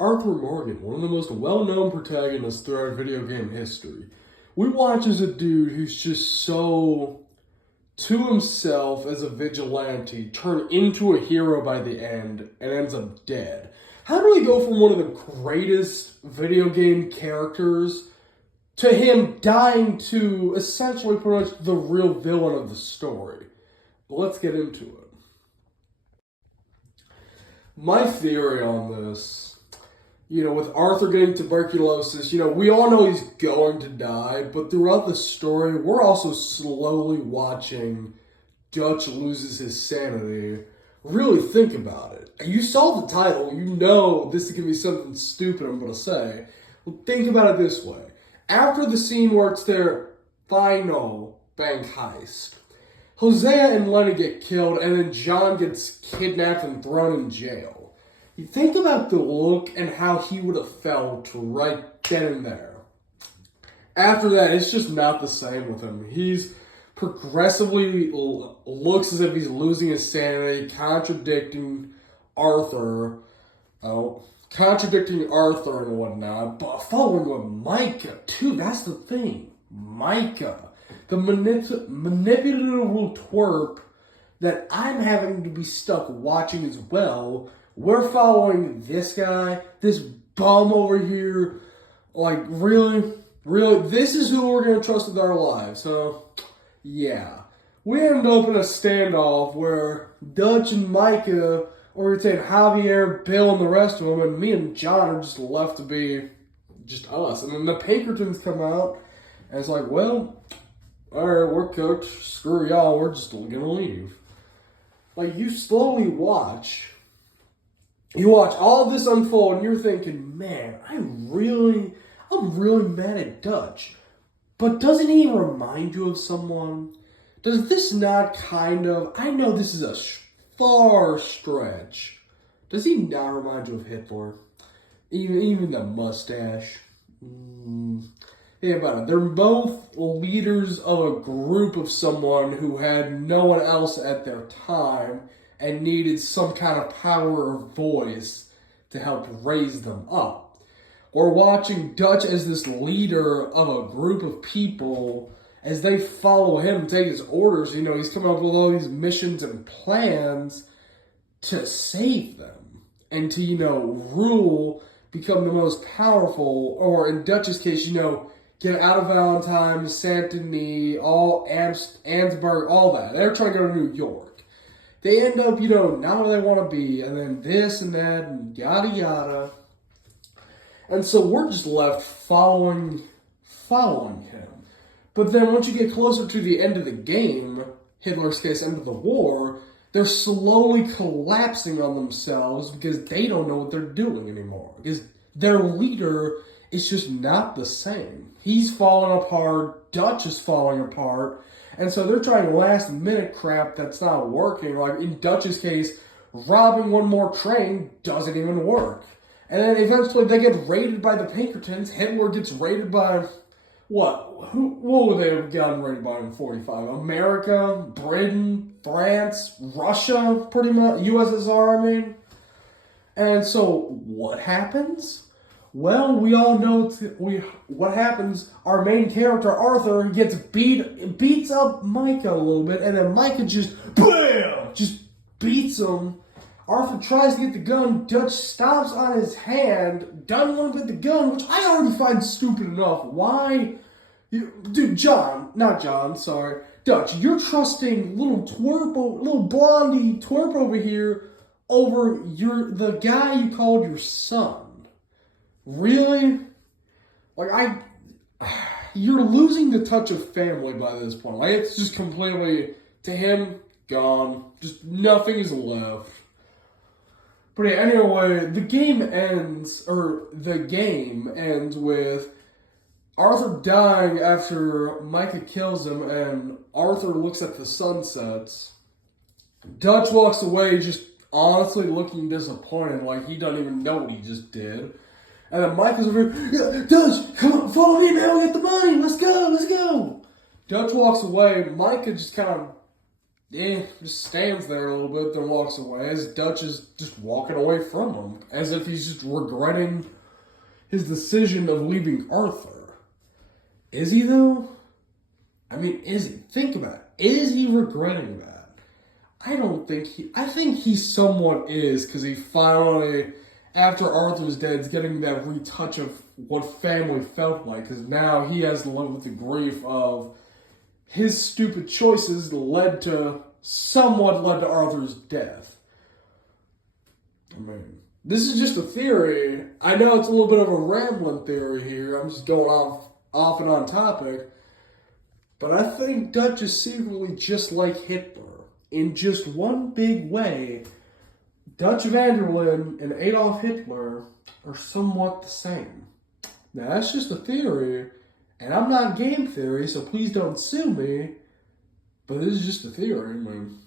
Arthur Morgan, one of the most well-known protagonists throughout video game history. We watch as a dude who's just so to himself as a vigilante turn into a hero by the end and ends up dead. How do we go from one of the greatest video game characters to him dying to essentially pretty much the real villain of the story? But let's get into it. My theory on this, with Arthur getting tuberculosis, we all know he's going to die, but throughout the story, we're also slowly watching Dutch loses his sanity. Really think about it. You saw the title, you know this is going to be something stupid I'm going to say. Well, think about it this way. After the scene where it's their final bank heist, Hosea and Lenny get killed, and then John gets kidnapped and thrown in jail. You think about the look and how he would have felt right then and there. After that, it's just not the same with him. He's progressively looks as if he's losing his sanity, contradicting Arthur and whatnot, but following with Micah, too. That's the thing. Micah. The manipulative little twerp that I'm having to be stuck watching as well. We're following this guy, this bum over here. Like, really? This is who we're going to trust with our lives, huh? Yeah. We end up in a standoff where Dutch and Micah, or we'd say Javier, Bill, and the rest of them, and me and John are just left to be just us. And then the Pinkertons come out, and it's like, well, alright, we're cooked. Screw y'all, we're just gonna leave. Like, you slowly watch. You watch all this unfold, and you're thinking, man, I'm really mad at Dutch. But doesn't he remind you of someone? Does this not kind of, I know this is a far stretch. Does he not remind you of Hitler? Even the mustache. Think about it. They're both leaders of a group of someone who had no one else at their time and needed some kind of power or voice to help raise them up. Or watching Dutch as this leader of a group of people as they follow him, take his orders. He's coming up with all these missions and plans to save them and to, rule, become the most powerful, or in Dutch's case, get out of Valentine, Saint Denis, all Ansburg, all that. They're trying to go to New York. They end up, not where they want to be, and then this and that, and yada yada. And so we're just left following him. But then once you get closer to the end of the game, Hitler's case, end of the war, they're slowly collapsing on themselves because they don't know what they're doing anymore. Because their leader is just not the same. He's falling apart, Dutch is falling apart, and so they're trying last minute crap that's not working. Like in Dutch's case, robbing one more train doesn't even work. And then eventually they get raided by the Pinkertons. Hitler gets raided by, what? What would they have gotten raided by in 45? America, Britain, France, Russia, pretty much, USSR, I mean. And so what happens? Well, we all know what happens. Our main character, Arthur, gets beats up Micah a little bit, and then Micah just beats him. Arthur tries to get the gun. Dutch stomps on his hand. Doesn't want to get the gun, which I already find stupid enough. Why? Dutch, you're trusting little blondie twerp over here over the guy you called your son. Really? You're losing the touch of family by this point. It's just completely, to him, gone. Just nothing is left. But yeah, anyway, the game ends with Arthur dying after Micah kills him, and Arthur looks at the sunsets. Dutch walks away just honestly looking disappointed, like he doesn't even know what he just did. And then Micah's over here, yeah, Dutch, come on, follow me, man, we got the money, let's go. Dutch walks away, Micah just kind of Yeah, just stands there a little bit, then walks away as Dutch is just walking away from him, as if he's just regretting his decision of leaving Arthur. Is he, though? I mean, is he? Think about it. Is he regretting that? I don't think he... I think he somewhat is, because he finally, after Arthur's dead, is getting that retouch of what family felt like, because now he has to live with the grief of his stupid choices somewhat led to Arthur's death. I mean, this is just a theory. I know it's a little bit of a rambling theory here. I'm just going off and on topic. But I think Dutch is secretly just like Hitler. In just one big way, Dutch Van Der Linde and Adolf Hitler are somewhat the same. Now, that's just a theory, and I'm not game theory, so please don't sue me. But this is just a theory, man.